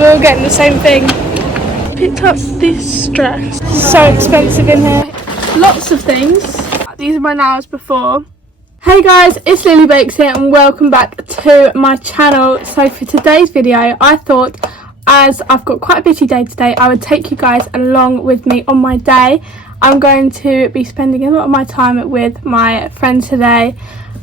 we're all getting the same thing. Picked up this dress. So expensive in here. Lots of things. These are my nails before. Hey guys, it's Lily.x here and welcome back to my channel. So for today's video, I thought, as I've got quite a busy day today, I would take you guys along with me on my day. I'm going to be spending a lot of my time with my friends today.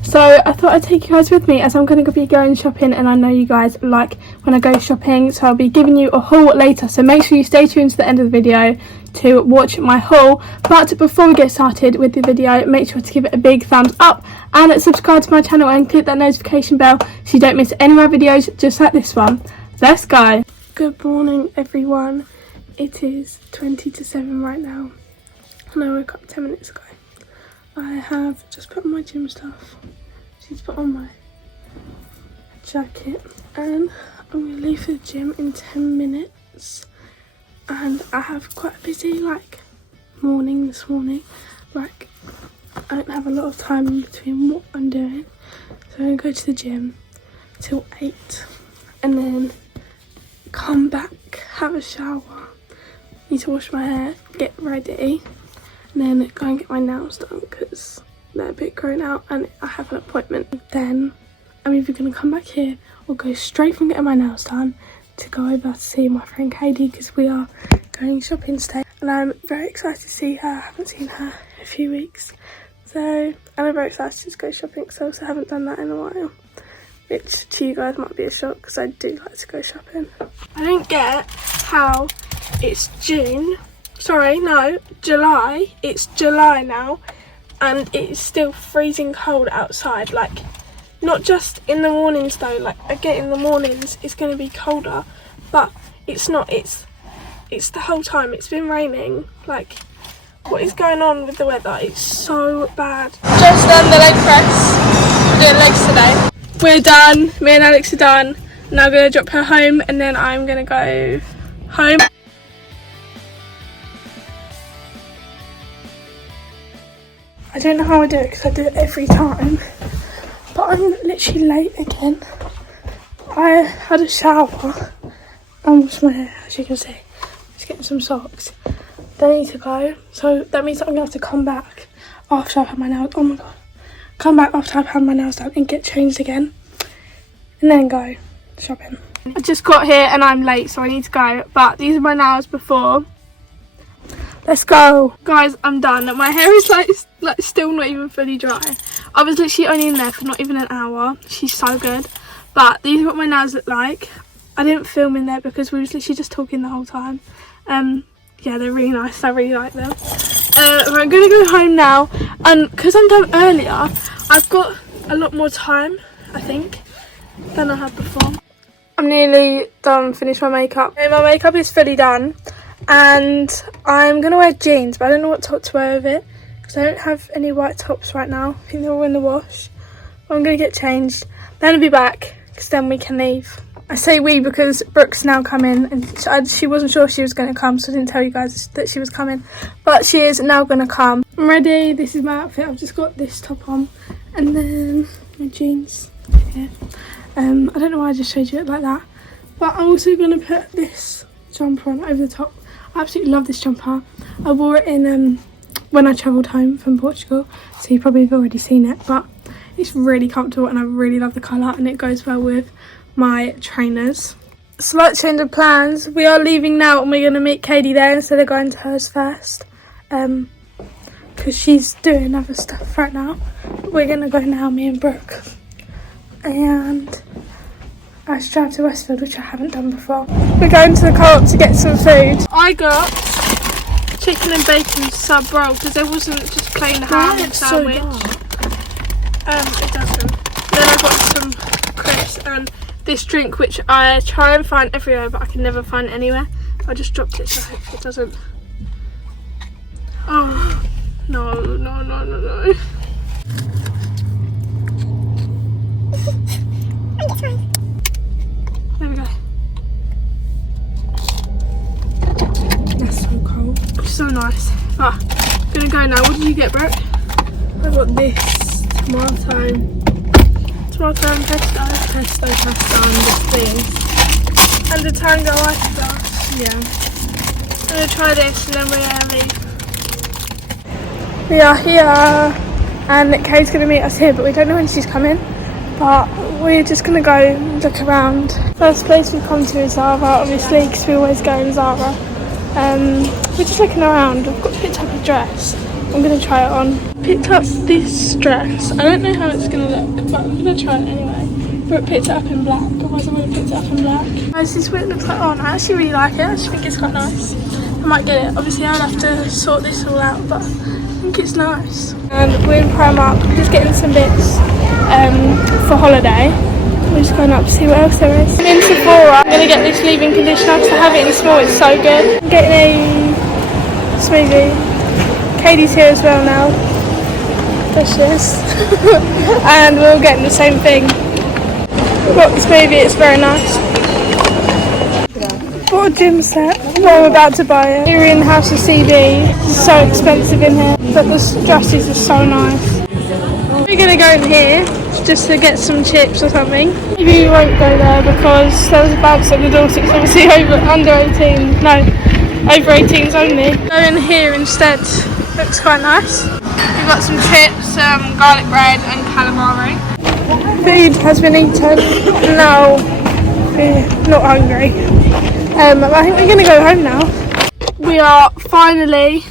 So I thought I'd take you guys with me as I'm going to be going shopping, and I know you guys like when I go shopping, so I'll be giving you a haul later. So make sure you stay tuned to the end of the video to watch my haul. But before we get started with the video, make sure to give it a big thumbs up and subscribe to my channel and click that notification bell so you don't miss any of my videos just like this one. Let's go. Good morning everyone. It is 20 to 7 right now and I woke up 10 minutes ago. I have just put on my gym stuff. She's put on my jacket and I'm going to leave for the gym in 10 minutes. And I have quite a busy morning this morning. I don't have a lot of time in between what I'm doing. So I'm going to go to the gym till 8 and then come back, have a shower, need to wash my hair, get ready, and then go and get my nails done because they're a bit grown out and I have an appointment. Then I'm either going to come back here or go straight from getting my nails done to go over to see my friend Katie because we are going shopping today and I'm very excited to see her. I haven't seen her in a few weeks, so I'm very excited to just go shopping because I also haven't done that in a while, which to you guys might be a shock because I do like to go shopping. I don't get how it's July, it's July now and it's still freezing cold outside. Not just in the mornings though, I get in the mornings it's going to be colder, but it's not, it's the whole time. It's been raining. What is going on with the weather? It's so bad. Just done the leg press. We're doing legs today. We're done, me and Alex are done. Now I'm going to drop her home and then I'm going to go home. I don't know how I do it because I do it every time. But I'm literally late again. I had a shower and washed my hair, as you can see. Just getting some socks. Then I need to go. So that means that I'm going to have to come back after I've had my nails. Oh my god. Come back after I've had my nails done and get changed again. And then go shopping. I just got here and I'm late, so I need to go. But these are my nails before. Let's go. Guys, I'm done. My hair is still not even fully dry. I was literally only in there for not even an hour. She's so good. But these are what my nails look like. I didn't film in there because we was literally just talking the whole time. Yeah, they're really nice. I really like them. I'm going to go home now. And because I'm done earlier, I've got a lot more time, I think, than I had before. I'm nearly done, finished my makeup. Okay, my makeup is fully done. And I'm going to wear jeans, but I don't know what top to wear with it because I don't have any white tops right now. I think they're all in the wash. But I'm going to get changed. Then I'll be back because then we can leave. I say we because Brooke's now coming and she wasn't sure she was going to come, so I didn't tell you guys that she was coming. But she is now going to come. I'm ready. This is my outfit. I've just got this top on and then my jeans here. I don't know why I just showed you it like that. But I'm also going to put this jumper on over the top. I absolutely love this jumper. I wore it in when I travelled home from Portugal, so you probably have already seen it, but it's really comfortable and I really love the colour and it goes well with my trainers. Slight change of plans. We are leaving now and we're going to meet Katie there instead of going to hers first because she's doing other stuff right now. We're going to go now, me and Brooke, and I should drive to Westfield, which I haven't done before. We're going to the co-op to get some food. I got chicken and bacon sub roll because there wasn't just plain ham sandwich. It doesn't. Then I got some crisps and this drink, which I try and find everywhere, but I can never find it anywhere. I just dropped it, so I hope it doesn't. Oh no. There we go. That's so cold. It's so nice. I'm gonna go now. What did you get, Brooke? I got this tomato and pesto, and this thing. and the Tango Ice Bar. Yeah. I'm going to try this and then we're going to leave. We are here and Kay's going to meet us here, but we don't know when she's coming. But we're just going to go look around. First place we've come to is Zara, obviously, because we always go in Zara. We're just looking around. I've got picked up a dress. I'm going to try it on. Picked up this dress. I don't know how it's going to look, but I'm going to try it anyway. But picked it up in black, otherwise I would have picked it up in black. Guys, this is what it looks like on. I actually really like it. I actually think it's quite nice. I might get it. Obviously I'll have to sort this all out, but I think it's nice. And we're in Primark, just getting some bits for holiday. We're just going up to see what else there is. I'm in Sephora. I'm going to get this leave-in conditioner because I have it in small, it's so good. I'm getting a smoothie. Katie's here as well now. There she is. And we're all getting the same thing. Got the smoothie, it's very nice. Bought a gym set. Well, I'm about to buy it. Here in House of CB. It's so expensive in here, but the dresses are so nice. We're gonna go in here just to get some chips or something. Maybe we won't go there because there's a bounce at the door, so it's obviously under 18. No, over 18s only. Go in here instead. Looks quite nice. We've got some chips, garlic bread, and calamari. Food has been eaten. Now we're not hungry. I think we're going to go home now. We are finally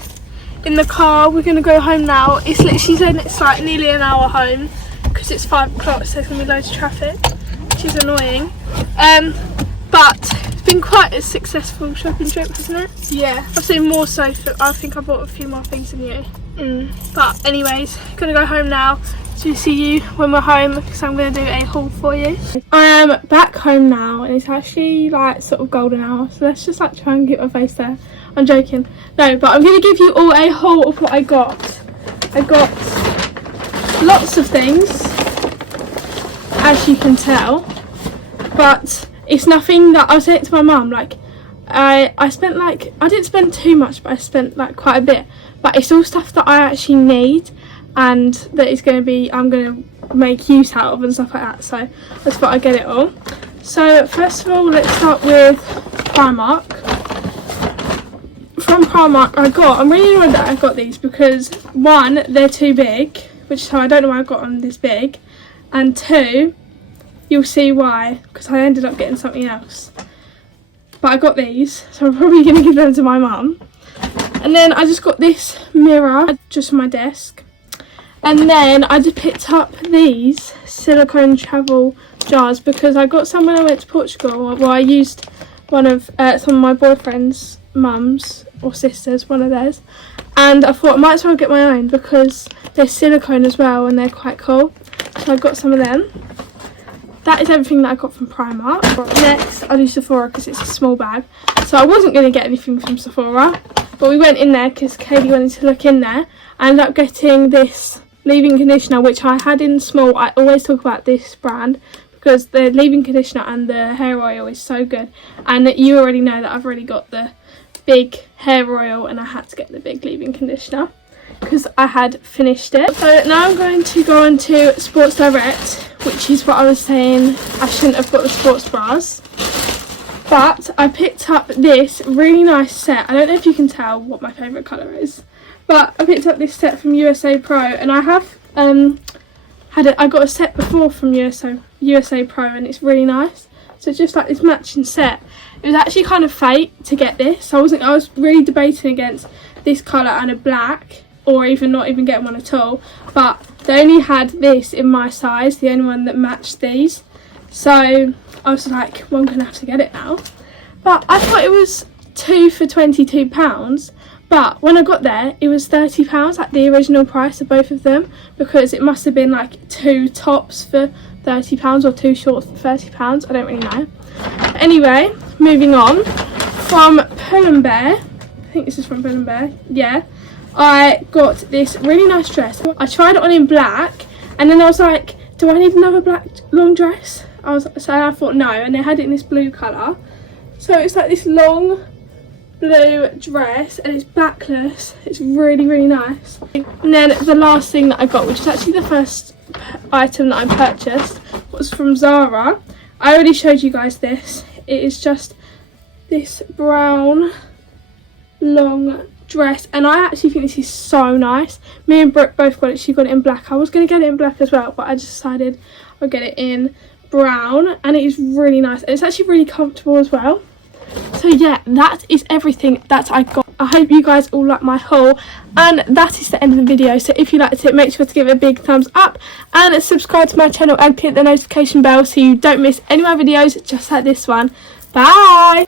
in the car. We're going to go home now. It's literally saying it's like nearly an hour home because it's 5 o'clock, so there's going to be loads of traffic, which is annoying. But it's been quite a successful shopping trip, hasn't it? Yeah. I've seen more so. I think I bought a few more things than you. But anyways, gonna go home now. So see you when we're home because I'm going to do a haul for you. I am back home now and it's actually like sort of golden hour, so let's just like try and get my face there. I'm joking. No, but I'm going to give you all a haul of what I got. I got lots of things, as you can tell, but it's nothing that I was saying to my mum, like I spent like, I didn't spend too much, but I spent like quite a bit, but it's all stuff that I actually need and that is going to be, I'm going to make use out of and stuff like that, so I just thought I'd get it all. So first of all, let's start with Primark. From Primark I'm really annoyed that I got these because one, they're too big, which is how I don't know why I got them this big, and two, you'll see why, because I ended up getting something else. But I got these, so I'm probably going to give them to my mum. And then I just got this mirror just for my desk. And then I just picked up these silicone travel jars because I got some when I went to Portugal. Well, I used one of some of my boyfriend's mums or sisters, one of theirs. And I thought I might as well get my own because they're silicone as well and they're quite cool. So I got some of them. That is everything that I got from Primark. Next, I'll do Sephora because it's a small bag. So I wasn't going to get anything from Sephora, but we went in there because Katie wanted to look in there. I ended up getting this leave-in conditioner, which I had in small. I always talk about this brand because the leave-in conditioner and the hair oil is so good. And you already know that I've already got the big hair oil and I had to get the big leave-in conditioner because I had finished it. So now I'm going to go on to Sports Direct, which is what I was saying, I shouldn't have got the sports bras. But I picked up this really nice set. I don't know if you can tell what my favourite colour is. But I picked up this set from USA Pro, and I have I got a set before from USA Pro, and it's really nice. So it's just like this matching set. It was actually kind of fate to get this. I was really debating against this colour and a black, or even not even getting one at all. But they only had this in my size, the only one that matched these. So I was like, well, I'm gonna have to get it now. But I thought it was 2 for £22. But when I got there, it was £30 at the original price of both of them, because it must have been like 2 tops for £30 or 2 shorts for £30. I don't really know. Anyway, moving on. From Pull & Bear, I think this is from Pull & Bear, yeah, I got this really nice dress. I tried it on in black, and then I was like, do I need another black long dress? So I thought no, and they had it in this blue colour. So it's like this long blue dress and it's backless. It's really, really nice. And then the last thing that I got, which is actually the first item that I purchased, was from Zara. I already showed you guys this it is just this brown long dress, and I actually think this is so nice. Me and Brooke both got it. She got it in black. I was going to get it in black as well, but I just decided I'll get it in brown, and it is really nice, and it's actually really comfortable as well. So yeah, that is everything that I got. I hope you guys all like my haul, and that is the end of the video. So if you liked it, make sure to give it a big thumbs up and subscribe to my channel and click the notification bell so you don't miss any of my videos just like this one. Bye.